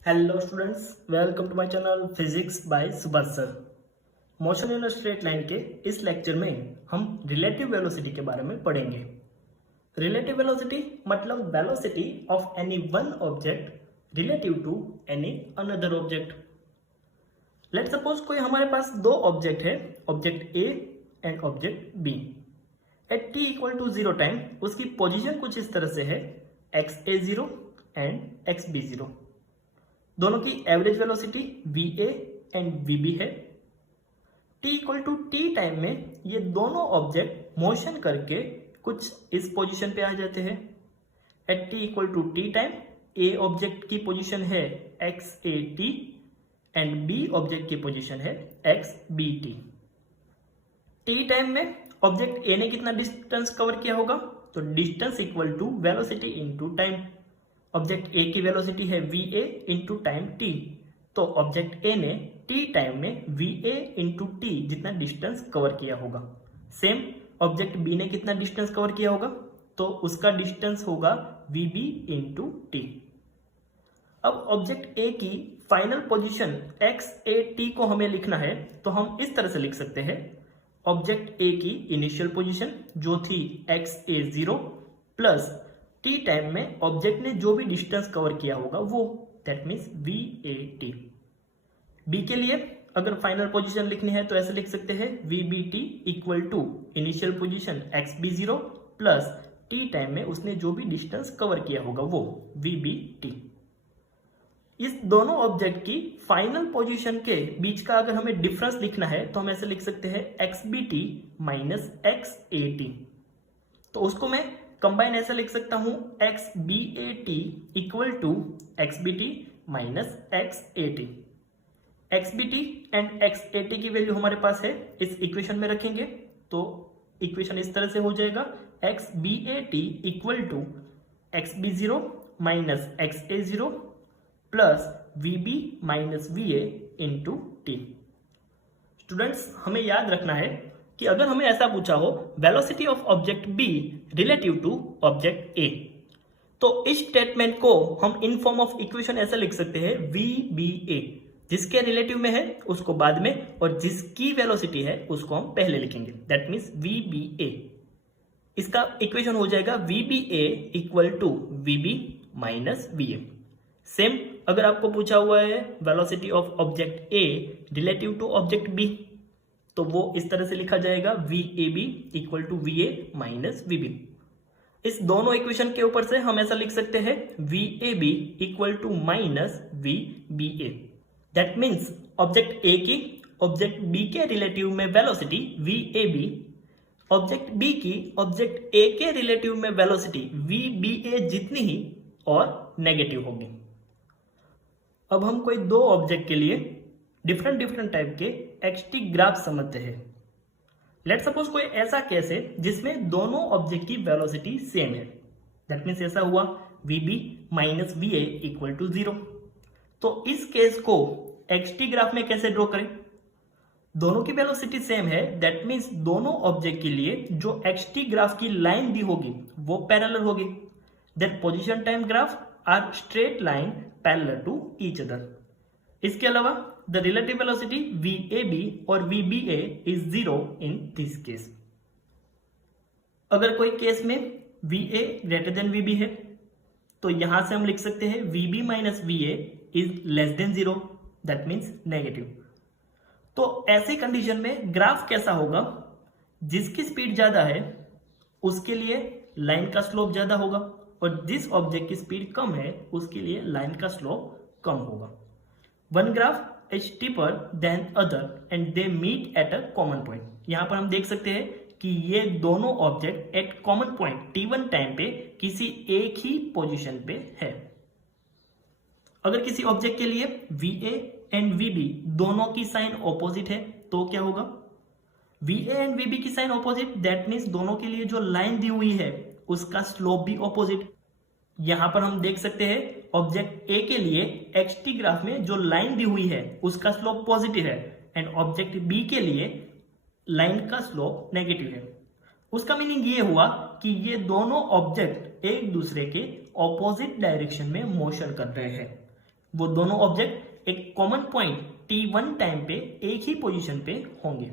Hello students, welcome to my channel physics by Subhash sir. Motion in straight line के इस lecture में हम relative velocity के बारे में पढ़ेंगे। रिलेटिव वेलोसिटी मतलब velocity of any one object relative to any another object. Let suppose कोई हमारे पास दो ऑब्जेक्ट है, object A and object B. At T equal to 0 time उसकी पोजीशन कुछ इस तरह से है, X A 0 and X B 0। दोनों की average velocity va and vb है। t equal to T time में ये दोनों ऑब्जेक्ट मोशन करके कुछ इस पोजीशन पे आ जाते हैं। At t equal to T time a object की पोजीशन है X A T and b object की पोजीशन है X B T. t time में ऑब्जेक्ट a ने कितना डिस्टेंस कवर किया होगा, तो distance equal to velocity into time. Object A की वेलोसिटी है va इंटू टाइम t, तो ऑब्जेक्ट ए ने t टाइम में va इंटू टी जितना डिस्टेंस कवर किया होगा। सेम ऑब्जेक्ट बी ने कितना डिस्टेंस कवर किया होगा, तो उसका डिस्टेंस होगा vb इंटू टी। अब ऑब्जेक्ट ए की final position x A T को हमें लिखना है, तो हम इस तरह से लिख सकते हैं। ऑब्जेक्ट ए की इनिशियल पोजीशन जो थी X A 0 plus T time में ऑब्जेक्ट ने जो भी डिस्टेंस कवर किया होगा वो, that means V A T. B के लिए अगर फाइनल पोजीशन लिखनी है तो ऐसे लिख सकते हैं, V B T equal to initial position X B 0 plus T time में उसने जो भी डिस्टेंस कवर किया होगा वो वी बी टी। इस दोनों ऑब्जेक्ट की फाइनल पोजीशन के बीच का अगर हमें डिफरेंस लिखना है तो हम ऐसे लिख सकते हैं, X B T minus X A T. तो उसको मैं कंबाइन ऐसा लिख सकता हूं, X B A T equal to X B T minus X A T. X B T and X A T की वैल्यू हमारे पास है, इस इक्वेशन में रखेंगे तो इक्वेशन इस तरह से हो जाएगा, X B A T equal to X B 0 minus X A 0 plus V B minus V A into T. Students, हमें याद रखना है कि अगर हमें ऐसा पूछा हो velocity of object B relative to object A, तो इस स्टेटमेंट को हम इन फॉर्म ऑफ इक्वेशन ऐसा लिख सकते हैं, वी बी ए। जिसके रिलेटिव में है उसको बाद में और जिसकी वेलोसिटी है उसको हम पहले लिखेंगे, that means V B A. इसका इक्वेशन हो जाएगा V B A equal to V B minus V A. Same अगर आपको पूछा हुआ है velocity of object A relative to object B, तो वो इस तरह से लिखा जाएगा, V A B equal to V A minus V B. इस दोनों इक्वेशन के ऊपर से हम ऐसा लिख सकते हैं, V A B equal to minus V B A. That means object A की ऑब्जेक्ट बी के रिलेटिव में velocity V A B, object B की ऑब्जेक्ट ए के रिलेटिव में वेलोसिटी वी बी ए जितनी ही और नेगेटिव होगी। अब हम कोई दो ऑब्जेक्ट के लिए डिफरेंट टाइप के एक्सटी ग्राफ समझते हैं। लेट सपोज कोई ऐसा केस है जिसमें दोनों ऑब्जेक्ट की वेलोसिटी सेम है, दैट मीन्स ऐसा हुआ vb minus V A equal to 0। तो इस केस को एक्सटी ग्राफ में कैसे ड्रॉ करें? दोनों की वेलोसिटी सेम है, दैट मीन्स दोनों ऑब्जेक्ट के लिए जो एक्सटी ग्राफ की लाइन दी होगी वो पैरेलल होगी। That position time graph are straight line parallel to each other. इसके अलावा द रिलेटिव वेलोसिटी VAB और VBA is 0 in this case. अगर कोई केस में VA ग्रेटर देन VB है तो यहां से हम लिख सकते हैं VB minus VA is less than 0, that means negative. तो ऐसी कंडीशन में ग्राफ कैसा होगा? जिसकी स्पीड ज्यादा है उसके लिए लाइन का स्लोप ज्यादा होगा और जिस ऑब्जेक्ट की स्पीड कम है उसके लिए लाइन का स्लोप कम होगा। One graph is steeper than other and they meet at a common point। यहां पर हम देख सकते हैं कि ये दोनों object at common point t1 time पे किसी एक ही पोजीशन पे है। अगर किसी ऑब्जेक्ट के लिए va एंड vb दोनों की साइन ऑपोजिट है तो क्या होगा? va एंड vb की साइन ऑपोजिट, दैट मीन्स दोनों के लिए जो लाइन दी हुई है उसका स्लोप भी ऑपोजिट। यहां पर हम देख सकते हैं ऑब्जेक्ट ए के लिए एक्सटी ग्राफ में जो लाइन दी हुई है उसका स्लोप पॉजिटिव है एंड ऑब्जेक्ट बी के लिए लाइन का स्लोप नेगेटिव है। उसका मीनिंग ये हुआ कि ये दोनों ऑब्जेक्ट एक दूसरे के ऑपोजिट डायरेक्शन में मोशन कर रहे हैं। वो दोनों ऑब्जेक्ट एक कॉमन पॉइंट t1 टाइम पे एक ही पोजीशन पे होंगे।